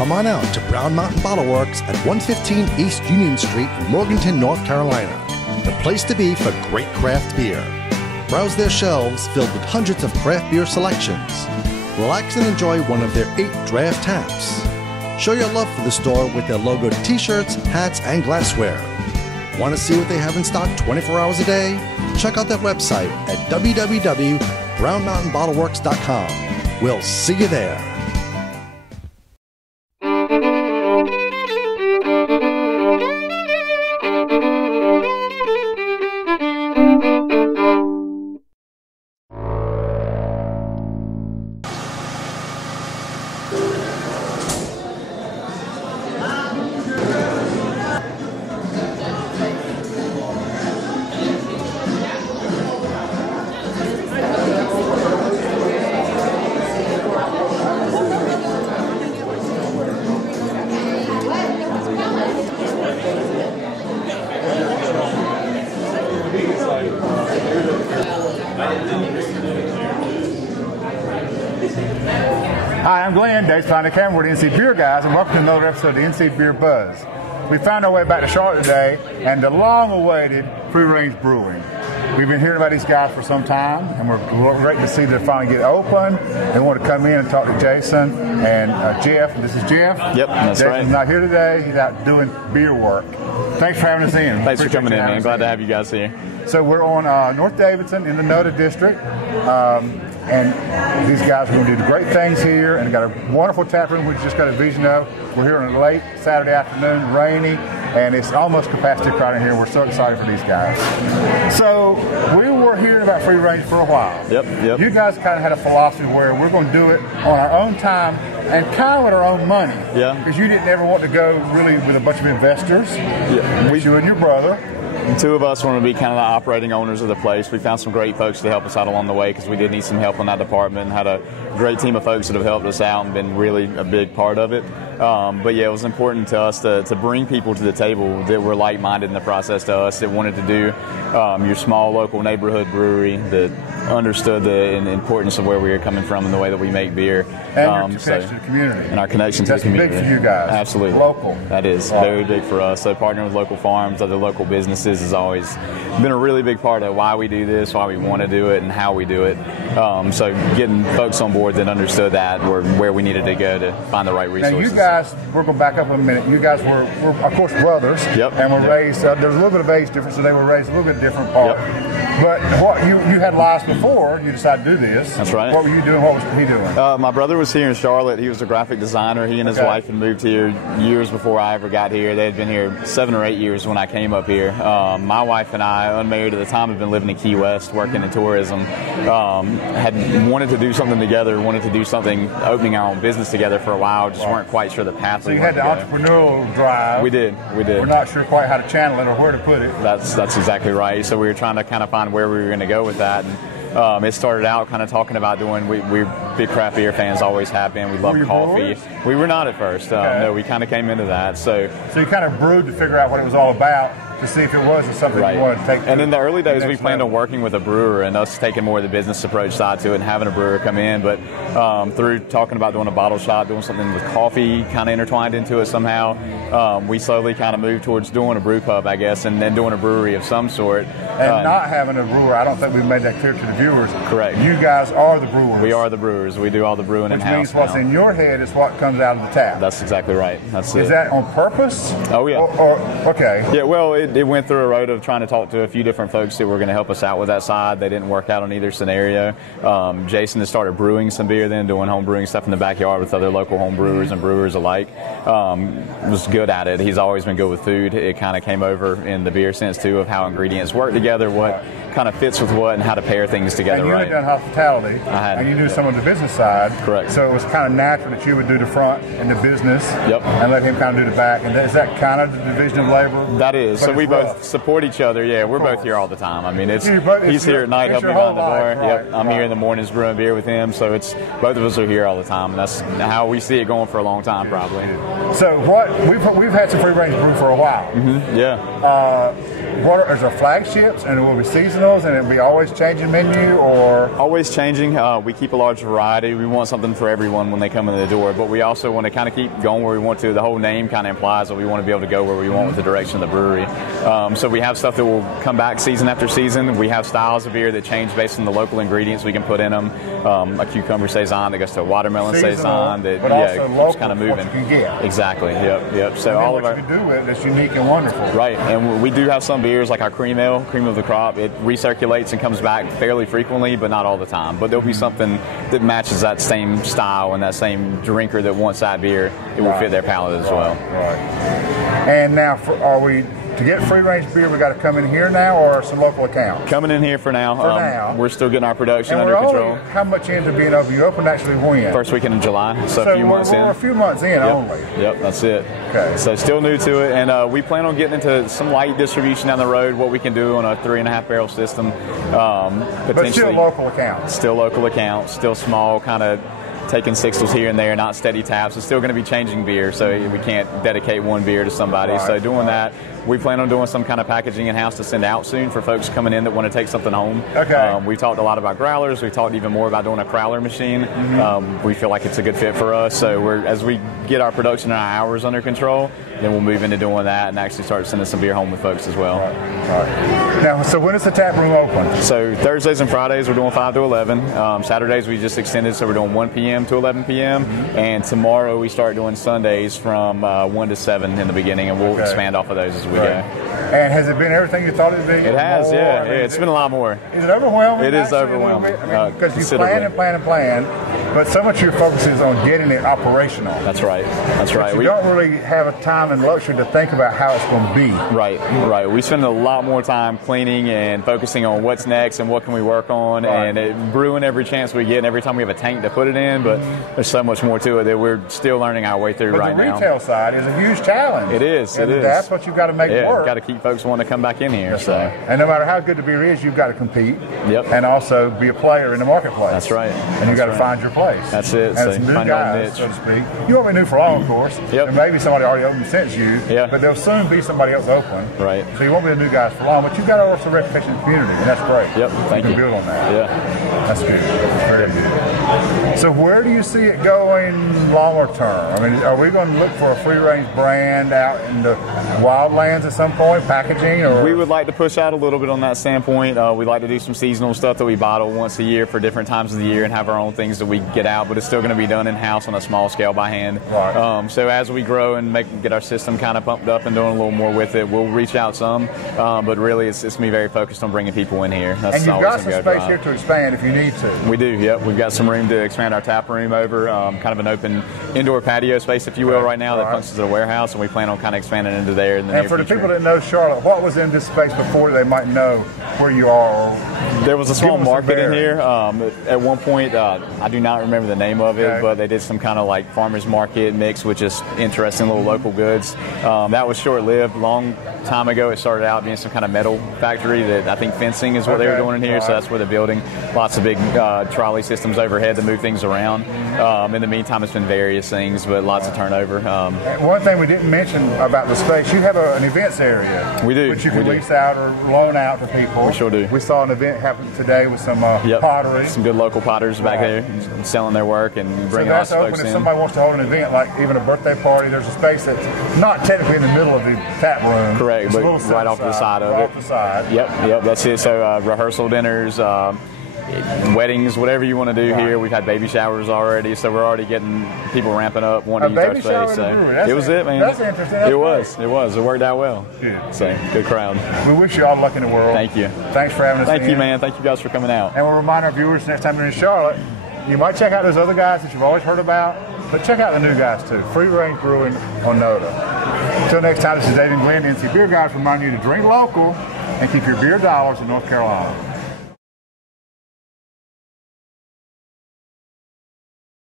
come on out to Brown Mountain Bottle Works at 115 East Union Street in Morganton, North Carolina. The place to be for great craft beer. Browse their shelves filled with hundreds of craft beer selections. Relax and enjoy one of their 8 draft taps. Show your love for the store with their logoed t-shirts, hats, and glassware. Want to see what they have in stock 24 hours a day? Check out their website at www.brownmountainbottleworks.com. We'll see you there. Hi, I'm Glenn, Dave's behind the camera with NC Beer Guys, and welcome to another episode of the NC Beer Buzz. We found our way back to Charlotte today, and the long-awaited Free Range Brewing. We've been hearing about these guys for some time, and we're great to see them finally get open. They want to come in and talk to Jason and Jeff. This is Jeff. Yep, that's right. Jason's not here today. He's out doing beer work. Thanks for having us in. Thanks for coming in, man. Glad to have you guys here. So we're on North Davidson in the NoDa district. And these guys are going to do great things here, and got a wonderful tap room we just got a vision of. We're here on a late Saturday afternoon, rainy, and it's almost capacity crowded here. We're so excited for these guys. So we were hearing about Free Range for a while. Yep. You guys kind of had a philosophy where we're going to do it on our own time and kind of with our own money. Yeah. Because you didn't ever want to go really with a bunch of investors. Yeah. You and your brother. The two of us want to be kind of the operating owners of the place. We found some great folks to help us out along the way because we did need some help in that department, and had a great team of folks that have helped us out and been really a big part of it. But yeah, it was important to us to bring people to the table that were like-minded in the process to us, that wanted to do your small local neighborhood brewery, that understood the importance of where we are coming from and the way that we make beer. And your connection to the community. And our connection to the community. That's big for you guys. Absolutely. Local. That is very big for us. So partnering with local farms, other local businesses has always been a really big part of why we do this, why we want to do it, and how we do it. So getting folks on board that understood that were where we needed to go to find the right resources. Now you guys, we're going to back up a minute. You guys were of course, brothers. Yep. And were raised, there's a little bit of age difference, so they were raised a little bit different part. Yep. But what you had lives before you decided to do this. That's right. What were you doing? What was he doing? My brother was here in Charlotte. He was a graphic designer. He and his wife had moved here years before I ever got here. They had been here 7 or 8 years when I came up here. My wife and I, unmarried at the time, had been living in Key West, working in tourism. Had wanted to do something together, wanted to do something, opening our own business together for a while. Just weren't quite sure the path. So you had the entrepreneurial drive. We did. We're not sure quite how to channel it or where to put it. That's exactly right. So we were trying to kind of find where we were going to go with that. And it started out kind of talking about doing, we're big craft beer fans, always have been. We love coffee. We were not at first. No, we kind of came into that. So you kind of brewed to figure out what it was all about, to see if it was something you wanted to take. And in the early days, we planned on working with a brewer and us taking more of the business approach side to it and having a brewer come in. But through talking about doing a bottle shop, doing something with coffee kind of intertwined into it somehow, we slowly kind of moved towards doing a brew pub, I guess, and then doing a brewery of some sort. And not having a brewer, I don't think we've made that clear to the viewers. Correct. You guys are the brewers. We are the brewers. We do all the brewing in-house. Which means what's in your head is what comes out of the tap. That's exactly right. That's it. Is that on purpose? Oh, yeah. Okay. Yeah, well, it went through a road of trying to talk to a few different folks that were going to help us out with that side. They didn't work out on either scenario. Jason has started brewing some beer then, doing home brewing stuff in the backyard with other local home brewers and brewers alike. Was good at it. He's always been good with food. It kind of came over in the beer sense, too, of how ingredients work together, what kind of fits with what, and how to pair things together. And you had done hospitality, and you knew some of the business side. Correct. So it was kind of natural that you would do the front and the business, yep, and let him kind of do the back. And is that kind of the division of labor? That is. So we both support each other. Yeah, we're both here all the time. I mean, he's here at night helping me behind the bar. Yep, I'm here in the mornings brewing beer with him. So it's both of us are here all the time, and that's how we see it going for a long time, probably. So we've had some Free Range brew for a while. Mm-hmm. Yeah. is there flagships, and it will be seasonals, and it'll be always changing menu, or always changing? We keep a large variety. We want something for everyone when they come in the door, but we also want to kind of keep going where we want to. The whole name kind of implies that we want to be able to go where we want with the direction of the brewery. So we have stuff that will come back season after season. We have styles of beer that change based on the local ingredients we can put in them. A cucumber saison that goes to a watermelon saison. That but also local, kind of moving. what you can get. Exactly. Yep. So and all what of our you can do with it is unique and wonderful. Right, and we do have some beers like our cream ale, cream of the crop. It recirculates and comes back fairly frequently, but not all the time. But there'll be something that matches that same style and that same drinker that wants that beer. It will fit their palate as well. Right. And now, to get free range beer, we got to come in here now, or some local accounts? Coming in here for now. We're still getting our production and under control. How much into being open? You opened actually when? First weekend in July, so a few months in. We're a few months in only. Yep, that's it. Okay. So still new to it, and we plan on getting into some light distribution down the road. What we can do on a 3.5 barrel system, potentially. But still local accounts. Still local accounts. Still small, kind of taking sixtels here and there, not steady taps. It's still going to be changing beer, so we can't dedicate one beer to somebody. Right. So doing that. We plan on doing some kind of packaging in-house to send out soon for folks coming in that want to take something home. Okay. We talked a lot about growlers. We talked even more about doing a crowler machine. We feel like it's a good fit for us. So as we get our production and our hours under control, then we'll move into doing that and actually start sending some beer home with folks as well. Right. Now, so when is the tap room open? So Thursdays and Fridays we're doing 5 to 11. Saturdays we just extended, so we're doing 1 p.m. to 11 p.m. And tomorrow we start doing Sundays from 1 to 7 in the beginning, and we'll expand off of those as we go. And has it been everything you thought it would be? It has, yeah. It's been a lot more. Is it overwhelming? It is overwhelming. Because you plan and plan and plan, but so much of your focus is on getting it operational. That's right. We don't really have a time and luxury to think about how it's going to be. Right. We spend a lot more time cleaning and focusing on what's next and what can we work on, and brewing every chance we get and every time we have a tank to put it in, but there's so much more to it that we're still learning our way through right now. But the retail side is a huge challenge. It is. That's what you've got to make work. Got to keep folks wanting to come back in here. Right. And no matter how good the beer is, you've got to compete. Yep. And also be a player in the marketplace. That's right. And you've got to find your place. That's it. And it's new guys, so to speak. You won't be new for long, of course. Yep. And maybe somebody already opened since you. Yeah. But there'll soon be somebody else open. Right. So you won't be the new guys for long. But you've got to also a reputation in the community, and that's great. Yep. Thank you. You can build on that. Yeah. That's good. Very good. So where do you see it going longer term? I mean, are we going to look for a free-range brand out in the wildlands at some point, packaging? Or? We would like to push out a little bit on that standpoint. We'd like to do some seasonal stuff that we bottle once a year for different times of the year and have our own things that we get out, but it's still going to be done in-house on a small scale by hand. Right. So as we grow and get our system kind of pumped up and doing a little more with it, we'll reach out some, but really it's going to be very focused on bringing people in here. And you've got some space here to expand if you need to. We do, yep. We've got some room to expand our tap room over, kind of an open indoor patio space, if you will, right now that functions as a warehouse, and we plan on kind of expanding into there in the near future. And for the people that know Charlotte, what was in this space before they might know where you are? There was a small market in here. At one point, I do not remember the name of it, but they did some kind of like farmers market mix with just interesting little local goods. That was short-lived. Long time ago, it started out being some kind of metal factory that I think fencing is what they were doing in here, so that's where they're building. Lots of big trolley systems overhead to move things around. In the meantime, it's been various things, but lots of turnover. One thing we didn't mention about the space, you have an events area. We do. Which you can lease out or loan out to people. We sure do. We saw an event happen today with some pottery. Some good local potters back there selling their work and bringing lots of folks in. So that's open if somebody wants to hold an event, like even a birthday party. There's a space that's not technically in the middle of the tap room. Correct, but right off the side of it. Off the side. Yep, that's it. So rehearsal dinners, weddings, whatever you want to do here. We've had baby showers already, so we're already getting people ramping up, wanting to use our space. So it was it, man. That's interesting. It was. It worked out well. Good. So good crowd. We wish you all the luck in the world. Thank you. Thanks for having us. Thank you, man. Thank you guys for coming out. And we'll remind our viewers next time they're in Charlotte, you might check out those other guys that you've always heard about, but check out the new guys too. Free Range Brewing on NoDa. Until next time, this is Dave and Glenn, NC Beer Guys, reminding you to drink local and keep your beer dollars in North Carolina.